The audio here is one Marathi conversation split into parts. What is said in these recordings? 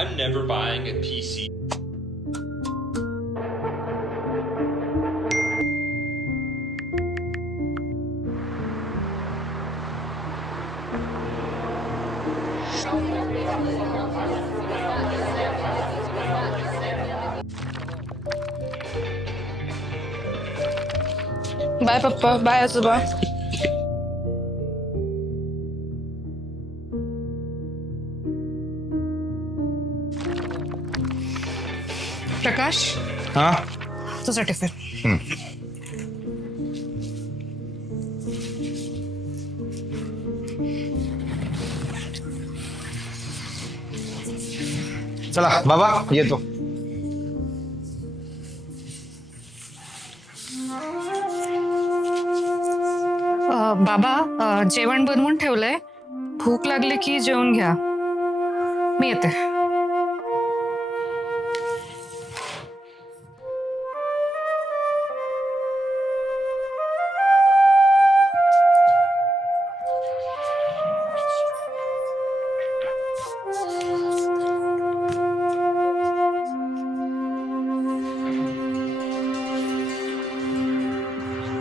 I'm never buying a PC. Bye पप्पा, बाय आजोबा. प्रकाश, हा तुझा टिफिन. चला बाबा येतो. बाबा, जेवण बनवून ठेवलंय. भूक लागली की जेवून घ्या. मी येते.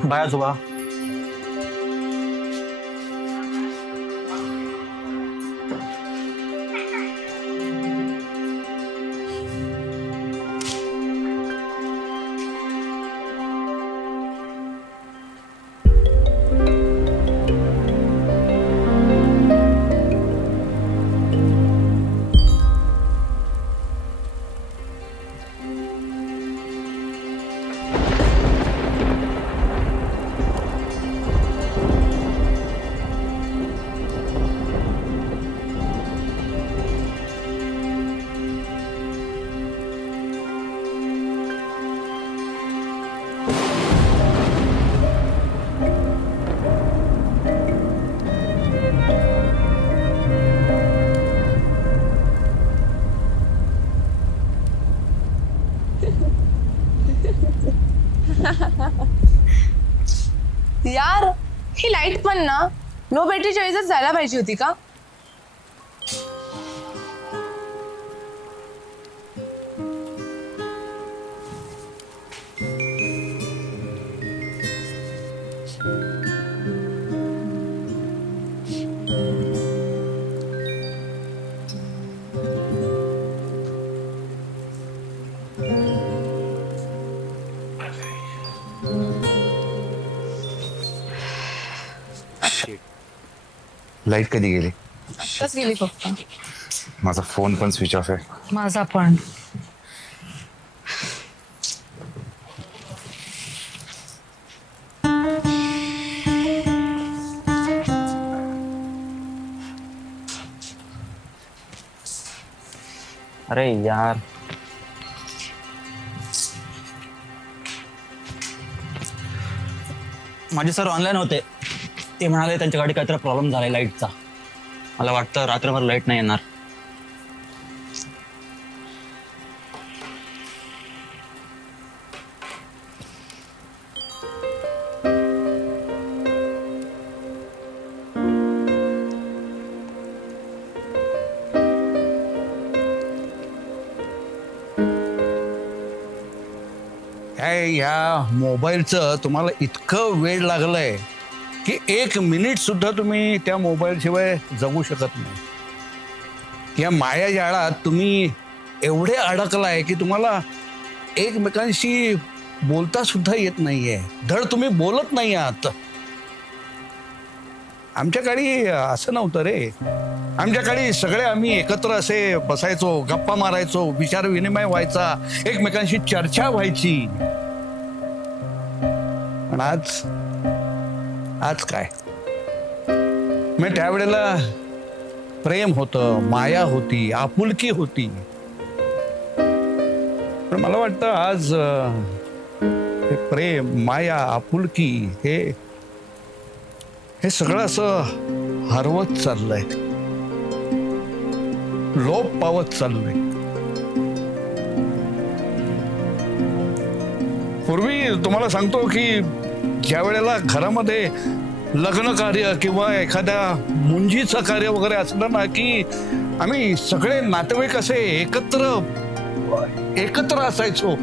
बाय आजोबा. यार, ही लाईट पण ना नो बॅटरीच्या वेळेसच जायला पाहिजे होती का? लाईट कधी गेली? आत्ताच गेली पप्पा. माझा फोन पण स्विच ऑफ आहे. माझा पण. अरे यार, माझे सर ऑनलाईन होते. ते म्हणाले त्यांच्या गाडी काहीतरी प्रॉब्लेम झालाय लाईटचा. मला वाटतं रात्रभर लाईट नाही येणार. काय ह्या मोबाईलचं तुम्हाला इतकं वेळ लागलंय की 1 मिनिट सुद्धा तुम्ही त्या मोबाईल शिवाय जगू शकत नाही. या माया जाळात तुम्ही एवढे अडकलाय की तुम्हाला एकमेकांशी बोलता सुद्धा येत नाहीये. धड तुम्ही बोलत नाही आहात. आमच्या काळी असं नव्हतं रे. आमच्या काळी सगळे आम्ही एकत्र असे बसायचो, गप्पा मारायचो, विचार विनिमय व्हायचा, एकमेकांशी चर्चा व्हायची. पण आज काय? मी त्यावेळेला प्रेम होतं, माया होती, आपुलकी होती. पण मला वाटतं आज हे प्रेम, माया, आपुलकी हे सगळं असं हरवत चाललंय, लोप पावत चाललंय. पूर्वी तुम्हाला सांगतो की ज्या वेळेला घरामध्ये लग्न कार्य किंवा एखाद्या मुंजीचं कार्य वगैरे असलं ना की आम्ही सगळे नातेवाईक असे एकत्र असायचो.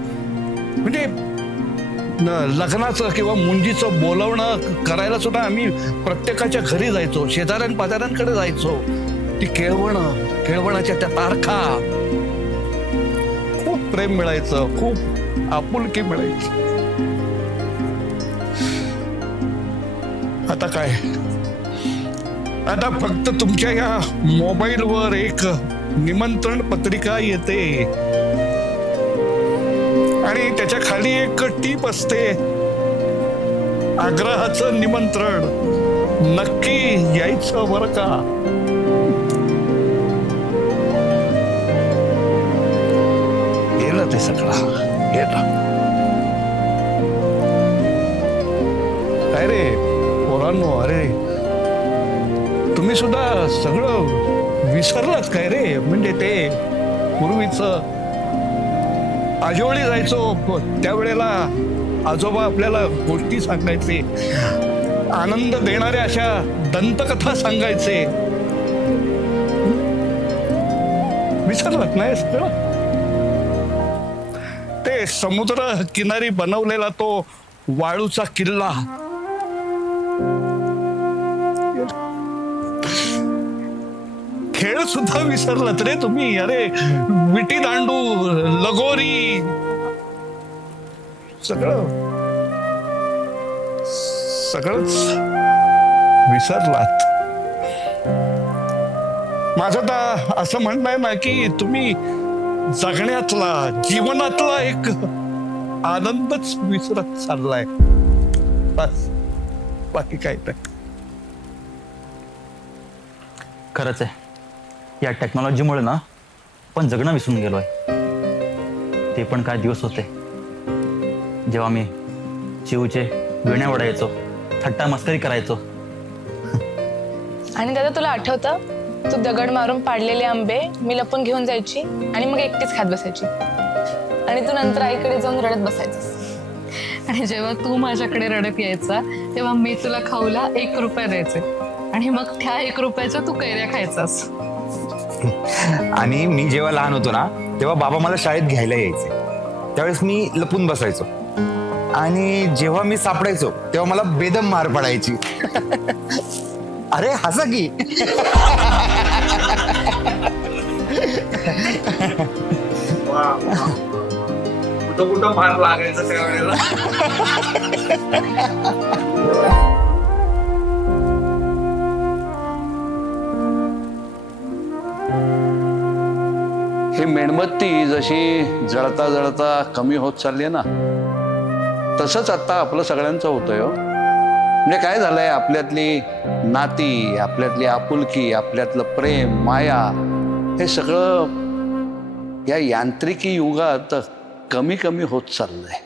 म्हणजे लग्नाचं किंवा मुंजीचं बोलवणं करायला सुद्धा आम्ही प्रत्येकाच्या घरी जायचो, शेजाऱ्यांपाजाऱ्यांकडे जायचो. ती केळवणाच्या त्या तारखा, खूप प्रेम मिळायचं, खूप आपुलकी मिळायची. आता काय, आता फक्त तुमच्या या मोबाईलवर एक निमंत्रण पत्रिका येते आणि त्याच्या खाली एक टीप असते, आग्रहाचं निमंत्रण, नक्की यायचं बरं का. गेलं ते सगळं, गेलं. काय रे पोरांनो, अरे तुम्ही सुद्धा सगळं विसरलाच काय रे. म्हणजे ते पूर्वीच आजोळी जायचो त्यावेळेला आजोबा आपल्याला गोष्टी सांगायचे, आनंद देणाऱ्या अशा दंतकथा सांगायचे. विसरलात नाही सगळं. ते समुद्र किनारी बनवलेला तो वाळूचा किल्ला, खेळ सुद्धा विसरलात रे तुम्ही. अरे विटी दांडू, लगोरी, सगळंच विसरलात. माझं तर असं म्हणणं आहे ना की तुम्ही जगण्यातला, जीवनातला एक आनंदच विसरत चाललाय, बस, बाकी काय नाही. खरंच आहे, या टेक्नॉलॉजीमुळे ना पण जगणं विसरून गेलोय. ते पण काय दिवस होते जेव्हा मी चिवचे वेण्या ओढायचो, थट्टा मस्करी करायचो. आणि दादा तुला आठवतं, तू दगड मारून पाडलेले आंबे मी लपून घेऊन जायची आणि मग एकटीच खात बसायची, आणि तू नंतर आईकडे जाऊन रडत बसायचंस. आणि जेव्हा तू माझ्याकडे रडत यायचा तेव्हा मी तुला खाऊला 1 रुपया द्यायचे आणि मग त्या 1 रुपयाच्या तू कैऱ्या खायचास. आणि मी जेव्हा लहान होतो ना तेव्हा बाबा मला शाळेत घ्यायला यायचे, त्यावेळेस मी लपून बसायचो आणि जेव्हा मी सापडायचो तेव्हा मला बेदम मार पडायची. अरे हसा की. कुठं मार लागायचं त्यावेळेला. ही मेणबत्ती जशी जळता जळता कमी होत चालली आहे ना, तसंच आता आपलं सगळ्यांचं होतंय हो. म्हणजे काय झालंय, आपल्यातली नाती, आपल्यातली आपुलकी, आपल्यातलं प्रेम, माया, हे सगळं या यांत्रिकी युगात कमी कमी होत चाललंय.